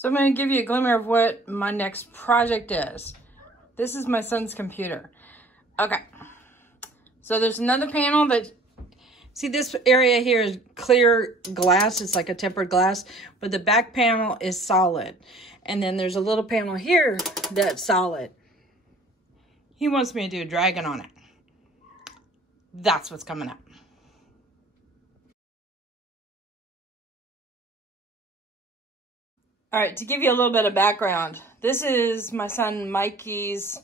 So I'm going to give you a glimmer of what my next project is. This is my son's computer. Okay. So there's another panel that, see this area here is clear glass. It's like a tempered glass, but the back panel is solid. And then there's a little panel here that's solid. He wants me to do a dragon on it. That's what's coming up. All right, to give you a little bit of background, this is my son Mikey's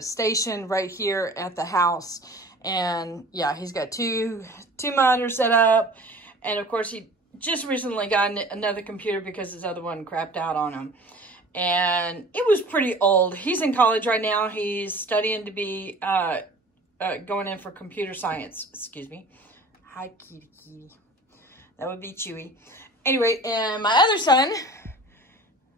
station right here at the house. And yeah, he's got two monitors set up. And of course, he just recently got another computer because his other one crapped out on him. And it was pretty old. He's in college right now. He's studying to be going in for computer science. Excuse me. Hi, kitty kitty. That would be Chewy. Anyway, and my other son,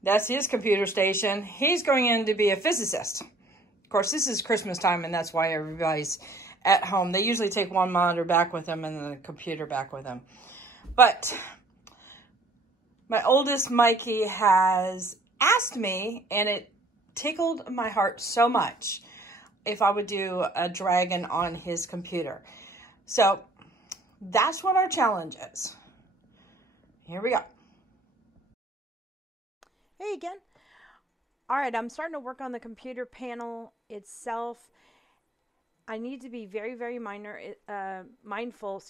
that's his computer station. He's going in to be a physicist. Of course, this is Christmas time, and that's why everybody's at home. They usually take one monitor back with them and the computer back with them. But my oldest, Mikey, has asked me, and it tickled my heart so much, if I would do a dragon on his computer. So that's what our challenge is. Here we go. Hey again. All right, I'm starting to work on the computer panel itself. I need to be very, very mindful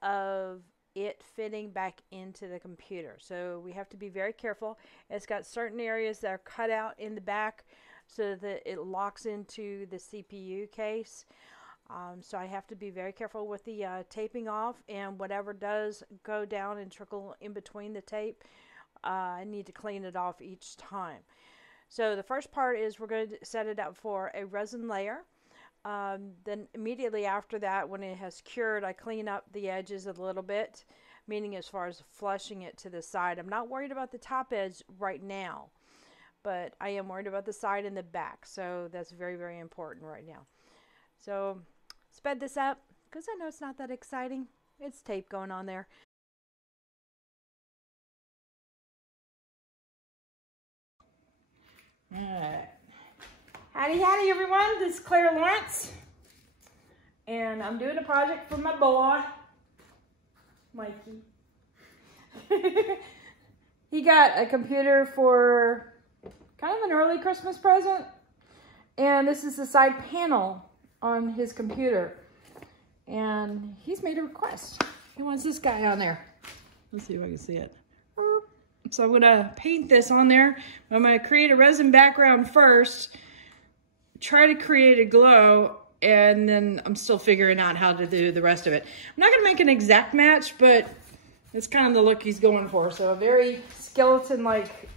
of it fitting back into the computer. So we have to be very careful. It's got certain areas that are cut out in the back so that it locks into the CPU case. So I have to be very careful with the taping off, and whatever does go down and trickle in between the tape, I need to clean it off each time. So the first part is we're going to set it up for a resin layer. Then immediately after that, when it has cured, I clean up the edges a little bit, meaning as far as flushing it to the side. I'm not worried about the top edge right now, but I am worried about the side and the back. So that's very, very important right now. So sped this up because I know it's not that exciting. It's tape going on there. All right. Howdy, howdy, everyone. This is Clara Lawrence. And I'm doing a project for my boy, Mikey. He got a computer for kind of an early Christmas present. And this is the side panel on his computer. And he's made a request. He wants this guy on there. Let's see if I can see it. So I'm gonna paint this on there. I'm gonna create a resin background first, try to create a glow, and then I'm still figuring out how to do the rest of it. I'm not gonna make an exact match, but it's kind of the look he's going for. So a very skeleton-like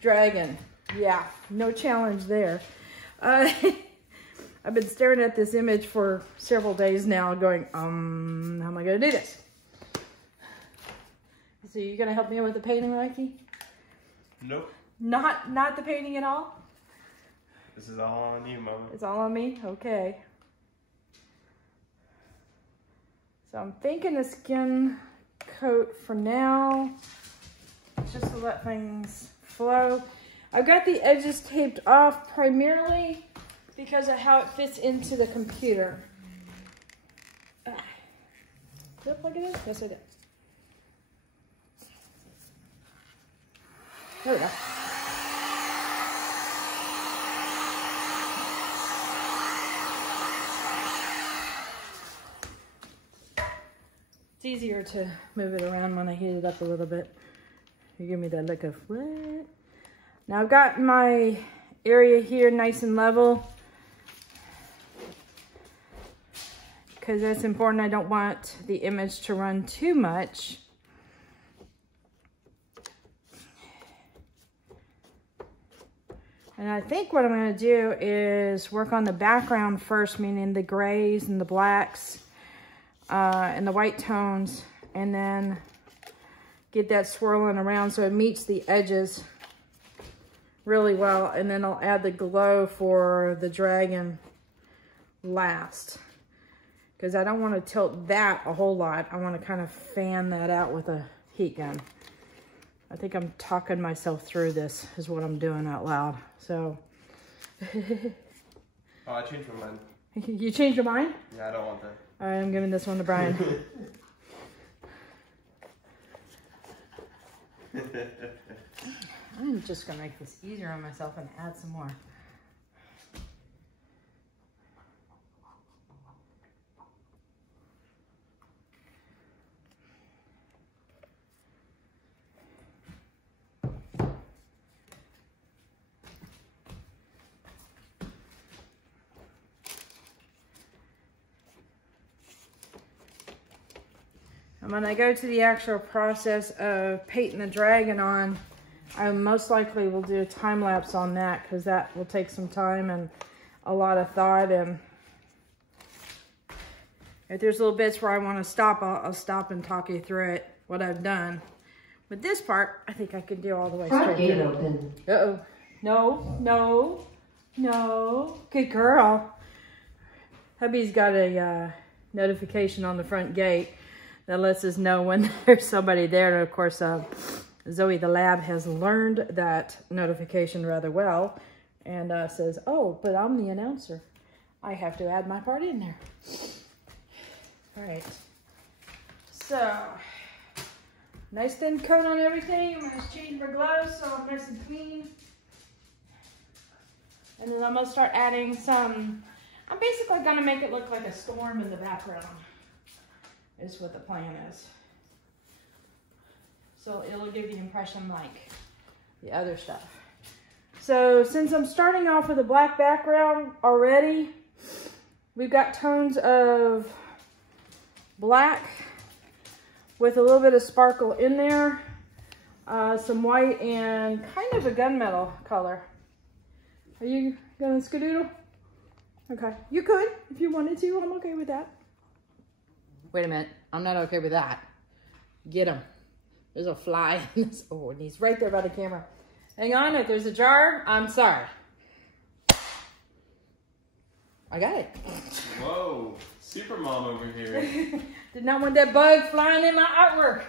dragon. Yeah, no challenge there. I've been staring at this image for several days now going, how am I gonna do this? So you're gonna help me with the painting, Mikey? Nope. Not the painting at all? This is all on you, Mama. It's all on me? Okay. So I'm thinking a skin coat for now, just to let things flow. I've got the edges taped off primarily because of how it fits into the computer. Did I plug it in? Yes, I did. There we go. It's easier to move it around when I heat it up a little bit. You give me that look of what? Now I've got my area here nice and level because that's important. I don't want the image to run too much. And I think what I'm going to do is work on the background first, meaning the grays and the blacks and the white tones, and then get that swirling around so it meets the edges really well. And then I'll add the glow for the dragon last, because I don't want to tilt that a whole lot. I want to kind of fan that out with a heat gun. I think I'm talking myself through this is what I'm doing out loud. So. Oh, I changed my mind. You changed your mind? Yeah, I don't want that. All right, I'm giving this one to Brian. I'm just gonna make this easier on myself and add some more. And when I go to the actual process of painting the dragon on, I most likely will do a time lapse on that because that will take some time and a lot of thought. And if there's little bits where I want to stop, I'll stop and talk you through it, what I've done. But this part, I think I can do all the way straight gate through. open. Uh-oh. No, no, no. Good girl. Hubby's got a notification on the front gate that lets us know when there's somebody there. And of course, Zoe the lab has learned that notification rather well and says, oh, but I'm the announcer. I have to add my part in there. All right. So, nice thin coat on everything. I'm gonna change my gloves so I'm nice and clean. And then I'm gonna start adding some, I'm basically gonna make it look like a storm in the background. Is what the plan is. So it'll give the impression like the other stuff. So since I'm starting off with a black background already, we've got tones of black with a little bit of sparkle in there, some white and kind of a gunmetal color. Are you gonna skedoodle? Okay, you could if you wanted to. I'm okay with that. Wait a minute, I'm not okay with that. Get him. There's a fly in this. Oh, and he's right there by the camera. Hang on, if there's a jar, I'm sorry. I got it. Whoa, super mom over here. Did not want that bug flying in my artwork.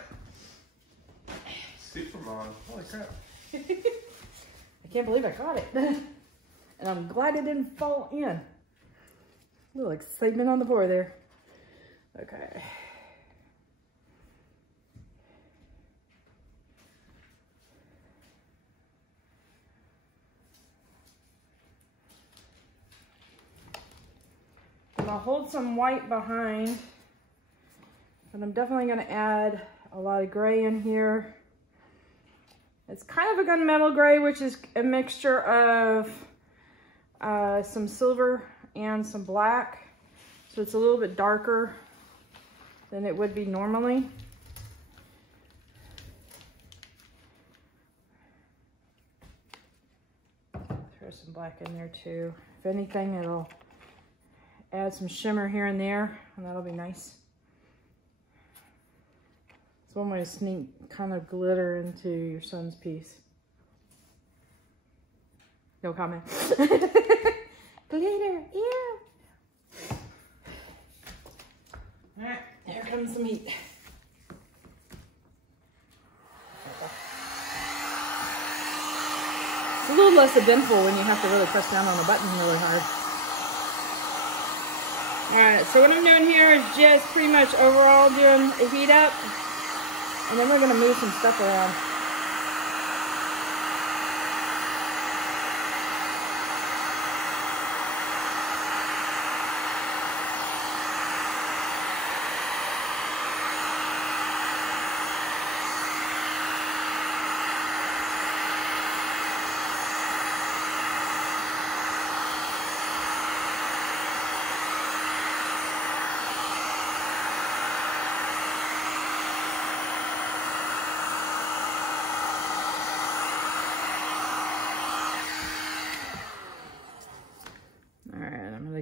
Super mom, holy crap. I can't believe I caught it. And I'm glad it didn't fall in. A little excitement on the pour there. Okay. I'm gonna hold some white behind, but I'm definitely gonna add a lot of gray in here. It's kind of a gunmetal gray, which is a mixture of some silver and some black. So it's a little bit darker than it would be normally. Throw some black in there too. If anything, it'll add some shimmer here and there, and that'll be nice. It's one way to sneak kind of glitter into your son's piece. No comment. Glitter, ew. All right, here comes the meat. It's a little less eventful when you have to really press down on the button really hard. All right, so what I'm doing here is just pretty much overall doing a heat up, and then we're gonna move some stuff around.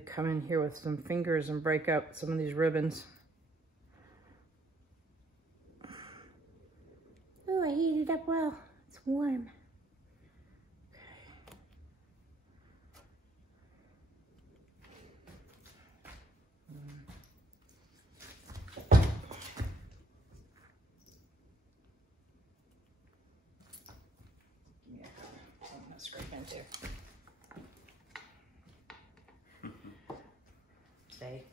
Come in here with some fingers and break up some of these ribbons. Oh, I heated it up well. It's warm. to scrape into. Stay.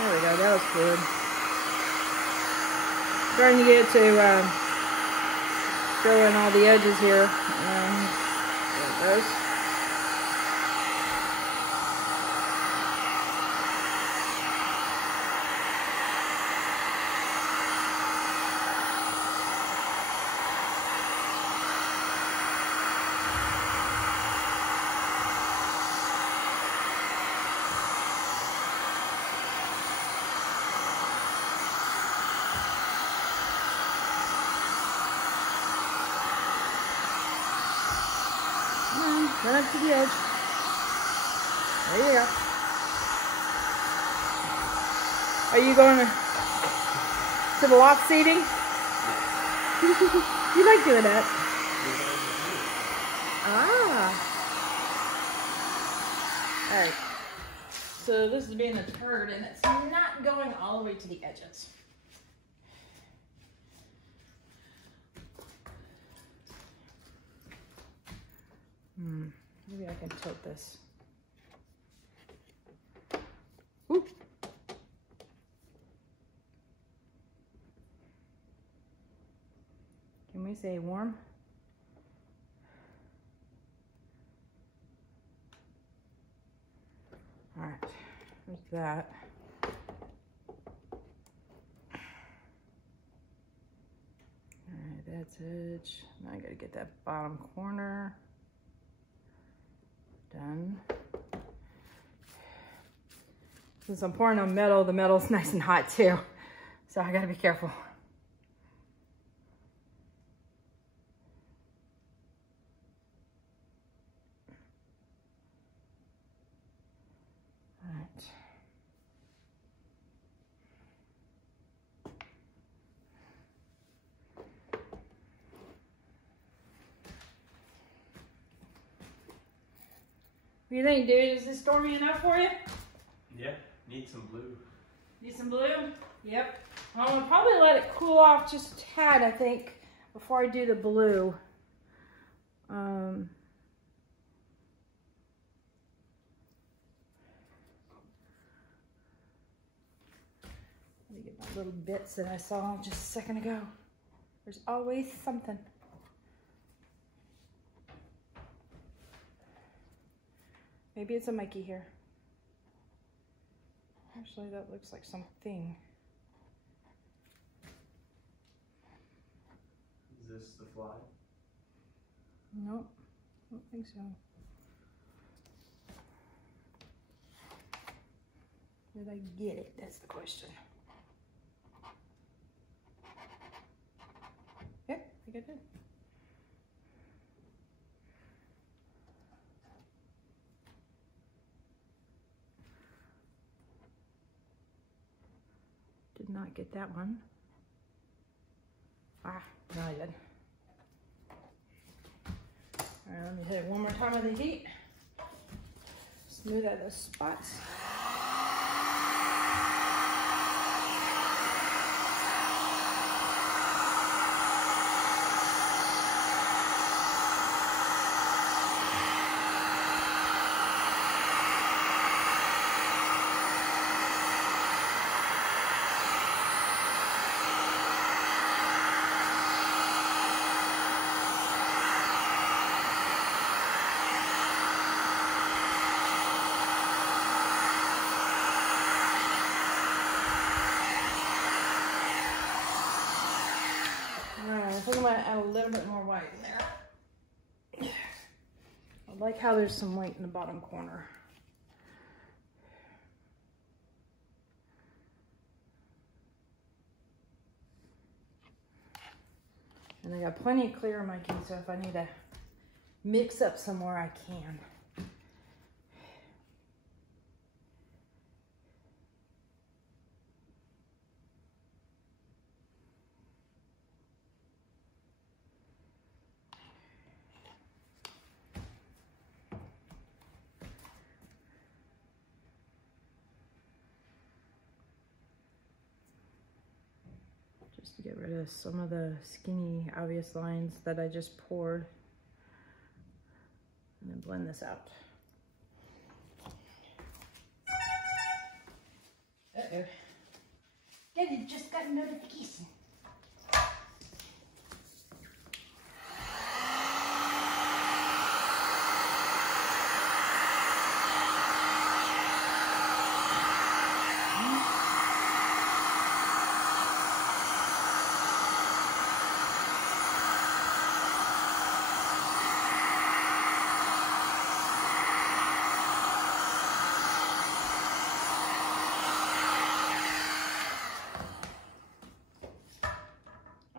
There we go, that was good. Starting to get to throw in all the edges here. There it goes. Run up to the edge. There you go. Are you going to the loft seating? You like doing that? Ah. Alright. So this is being a turd and it's not going all the way to the edges. Maybe I can tilt this. Ooh. Can we say warm? All right, there's that. All right, that's edge. Now I gotta get that bottom corner. Done. Since I'm pouring on metal, the metal's nice and hot too. So I gotta be careful. All right. What do you think, dude? Is this stormy enough for you? Yeah, need some blue. Need some blue? Yep. I'm gonna probably let it cool off just a tad, I think, before I do the blue. Let me get my little bits that I saw just a second ago. There's always something. Maybe it's a Mikey here. Actually, that looks like something. Is this the fly? Nope, I don't think so. Did I get it? That's the question. Yeah, I think I did. Did not get that one. Ah, no, I did. All right, let me hit it one more time with the heat. Smooth out those spots. Alright, I think I'm gonna add a little bit more white in there. I like how there's some white in the bottom corner. And I got plenty of clear, Mikey, so if I need to mix up somewhere, I can. Just to get rid of some of the skinny, obvious lines that I just poured. And then blend this out. Uh-oh. Daddy just got a notification.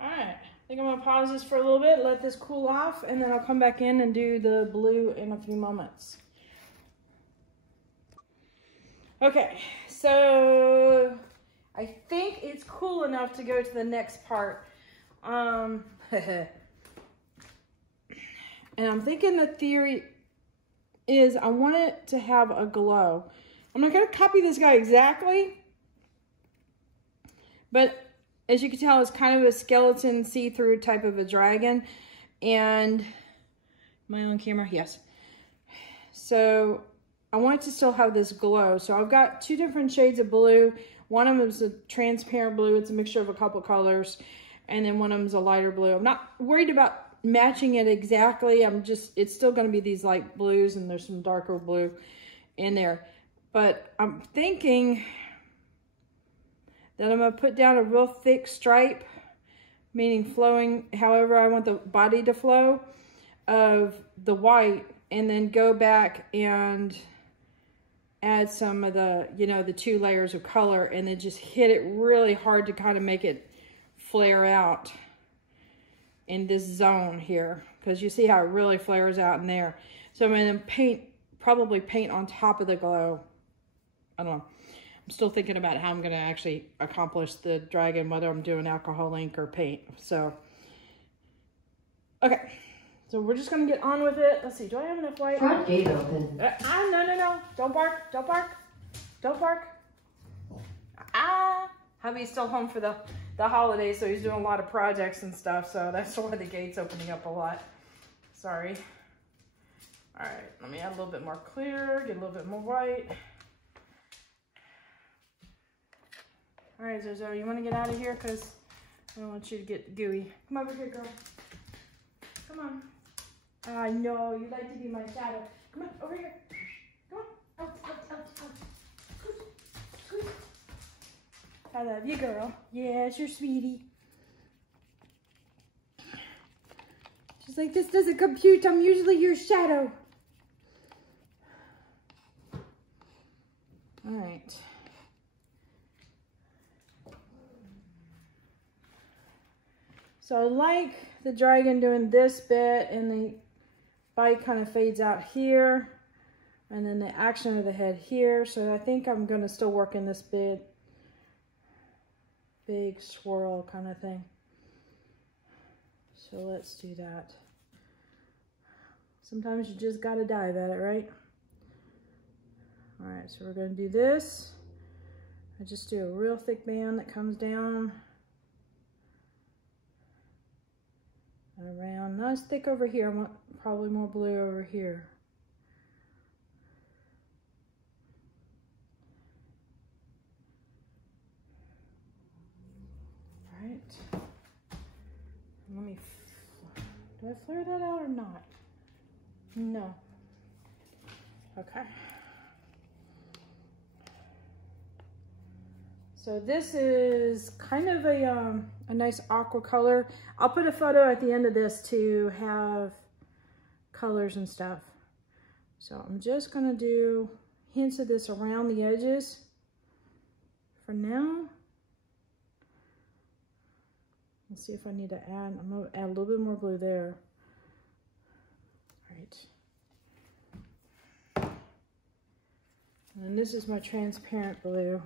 I think I'm gonna pause this for a little bit, let this cool off, and then I'll come back in and do the blue in a few moments. Okay, so I think it's cool enough to go to the next part. And I'm thinking the theory is I want it to have a glow. I'm not gonna copy this guy exactly, but as you can tell, it's kind of a skeleton see-through type of a dragon. And am I on camera? Yes. So I want it to still have this glow. So I've got two different shades of blue. One of them is a transparent blue. It's a mixture of a couple colors. And then one of them is a lighter blue. I'm not worried about matching it exactly. It's still going to be these light blues, and there's some darker blue in there. But I'm thinking that I'm going to put down a real thick stripe, meaning flowing however I want the body to flow, of the white, and then go back and add some of the, the 2 layers of color, and then just hit it really hard to kind of make it flare out in this zone here, because you see how it really flares out in there. So I'm going to probably paint on top of the glow. I don't know. I'm still thinking about how I'm going to actually accomplish the dragon, whether I'm doing alcohol ink or paint. So, okay. So we're just going to get on with it. Let's see. Do I have enough white? Front gate open. No. Don't bark. Don't bark. Don't bark. Hubby's still home for the holidays, so he's doing a lot of projects and stuff. So that's why the gate's opening up a lot. Sorry. All right. Let me add a little bit more clear. Get a little bit more white. All right, Zozo, you want to get out of here? Because I don't want you to get gooey. Come over here, girl. Come on. I know, you like to be my shadow. Come on, over here. Come on. Out. Scoot. I love you, girl. Yes, you're sweetie. She's like, this doesn't compute. I'm usually your shadow. All right. So I like the dragon doing this bit, and the bite kind of fades out here, and then the action of the head here. So I think I'm going to still work in this big swirl kind of thing. So let's do that. Sometimes you just got to dive at it, right? All right, so we're going to do this. I just do a real thick band that comes down around. Not as thick over here. I want probably more blue over here. All right. Let me, do I flare that out or not? No. Okay. So So this is kind of a nice aqua color. I'll put a photo at the end of this to have colors and stuff. So I'm just gonna do hints of this around the edges for now. Let's see if I need to add, I'm gonna add a little bit more blue there. All right. And this is my transparent blue.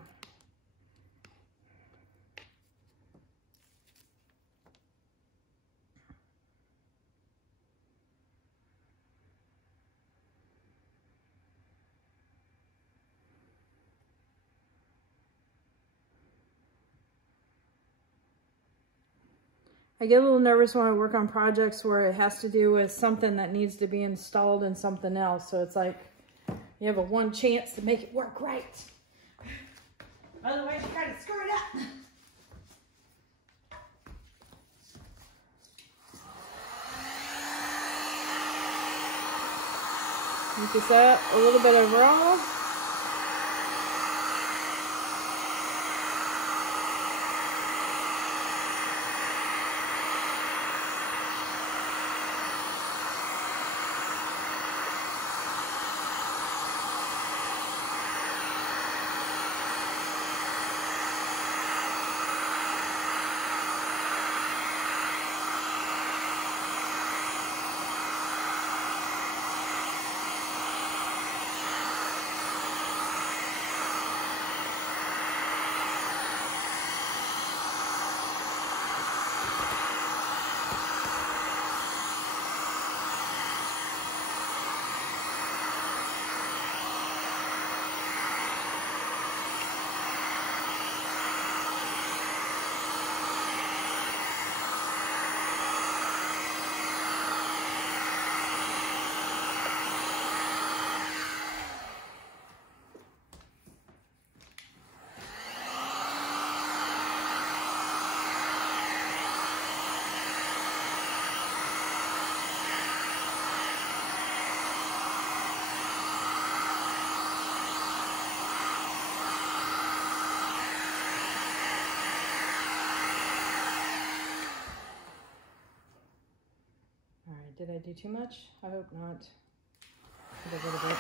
I get a little nervous when I work on projects where it has to do with something that needs to be installed in something else. So it's like you have a one chance to make it work right. Otherwise you kind of screw it up. Make this up a little bit of raw. Did I do too much? I hope not. A little bit.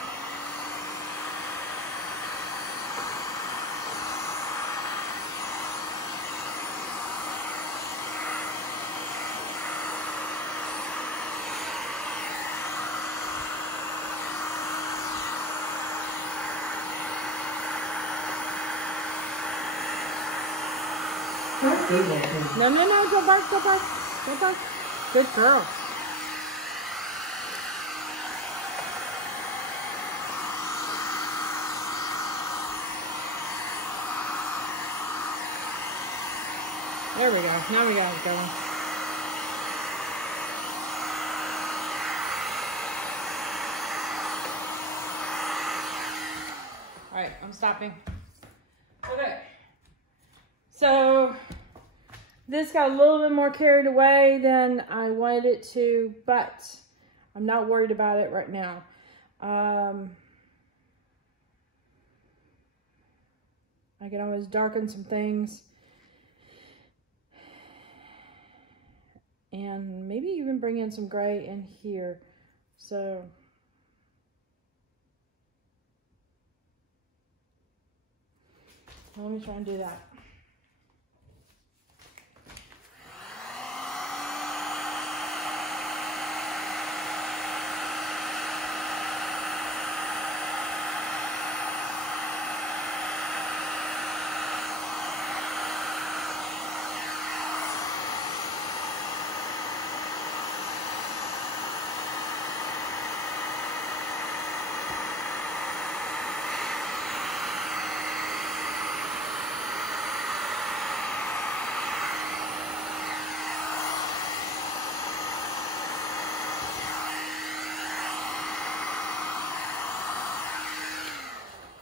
No, no, no, go bark, go bark, go bark. Good girl. There we go. Now we got it going. All right, I'm stopping. Okay. So this got a little bit more carried away than I wanted it to, but I'm not worried about it right now. I can always darken some things. And maybe even bring in some gray in here. So let me try and do that.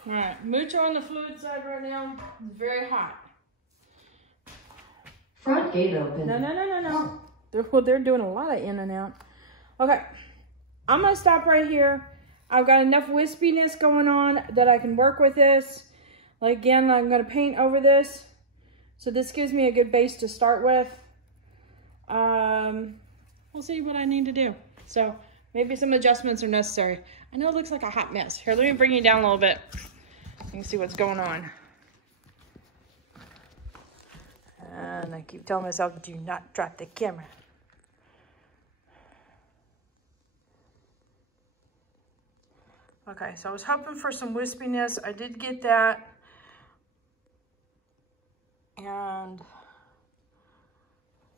All right, mucho on the fluid side right now. It's very hot. Front gate open. No, no, no, no, no. They're doing a lot of in and out. Okay, I'm gonna stop right here. I've got enough wispiness going on that I can work with this. Like again, I'm gonna paint over this So this gives me a good base to start with. We'll see what I need to do. So maybe some adjustments are necessary. I know it looks like a hot mess. Here, let me bring you down a little bit. You can see what's going on. And I keep telling myself, do not drop the camera. Okay, so I was hoping for some wispiness. I did get that. And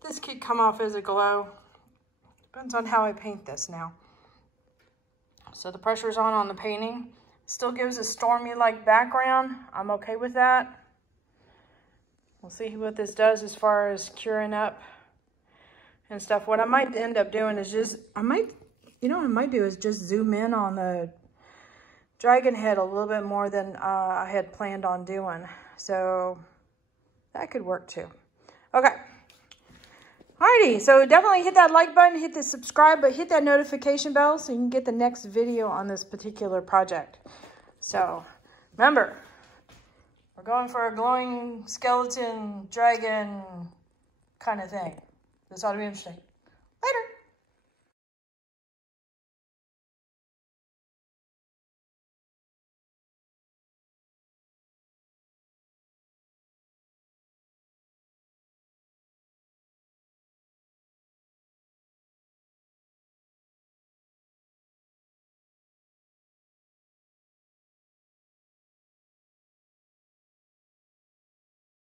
this could come off as a glow. Depends on how I paint this now. So the pressure's on the painting. Still gives a stormy-like background. I'm okay with that. We'll see what this does as far as curing up and stuff. What I might end up doing is just, you know what I might do is just zoom in on the dragon head a little bit more than I had planned on doing. So that could work too. Okay. Alrighty, so definitely hit that like button, hit the subscribe, but hit that notification bell so you can get the next video on this particular project. So remember, we're going for a glowing skeleton dragon kind of thing. This ought to be interesting. Later.